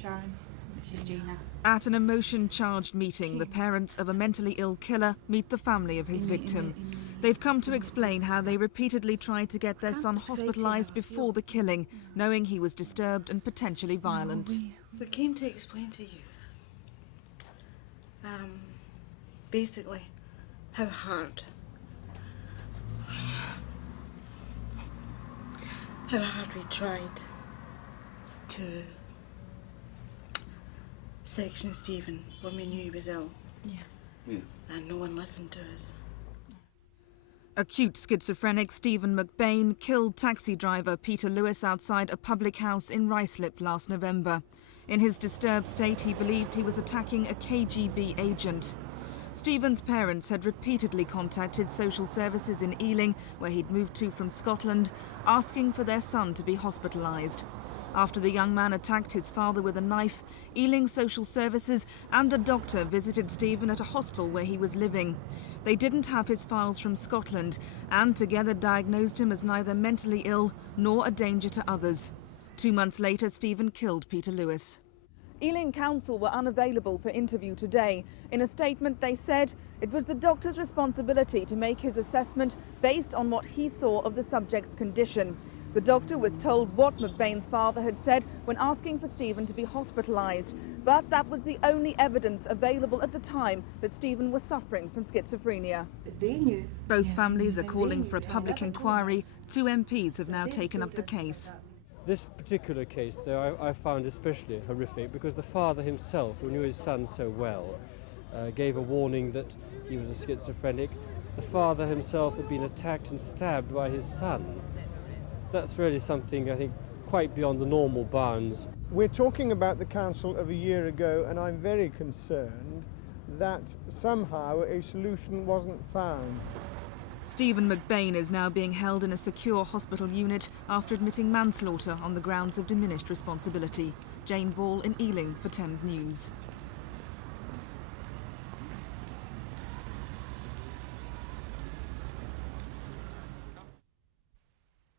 Sharon. This is Gina. At an emotion-charged meeting, the parents of a mentally ill killer meet the family of his victim. They've come to explain how they repeatedly tried to get their son hospitalised before the killing, knowing he was disturbed and potentially violent. We came to explain to you, basically, how hard we tried to section Stephen when we knew he was ill. Yeah. And no one listened to us. Acute schizophrenic Stephen McBain killed taxi driver Peter Lewis outside a public house in Ruislip last November. In his disturbed state, he believed he was attacking a KGB agent. Stephen's parents had repeatedly contacted social services in Ealing, where he'd moved to from Scotland, asking for their son to be hospitalised. After the young man attacked his father with a knife, Ealing Social Services and a doctor visited Stephen at a hostel where he was living. They didn't have his files from Scotland and together diagnosed him as neither mentally ill nor a danger to others. 2 months later, Stephen killed Peter Lewis. Ealing Council were unavailable for interview today. In a statement, they said it was the doctor's responsibility to make his assessment based on what he saw of the subject's condition. The doctor was told what McBain's father had said when asking for Stephen to be hospitalised, but that was the only evidence available at the time that Stephen was suffering from schizophrenia. They knew. Both families are calling for a public inquiry. 2 MPs have now taken up the case. This particular case, though, I found especially horrific because the father himself, who knew his son so well, gave a warning that he was a schizophrenic. The father himself had been attacked and stabbed by his son. That's really something, I think, quite beyond the normal bounds. We're talking about the council of a year ago, and I'm very concerned that somehow a solution wasn't found. Stephen McBain is now being held in a secure hospital unit after admitting manslaughter on the grounds of diminished responsibility. Jane Ball in Ealing for Thames News.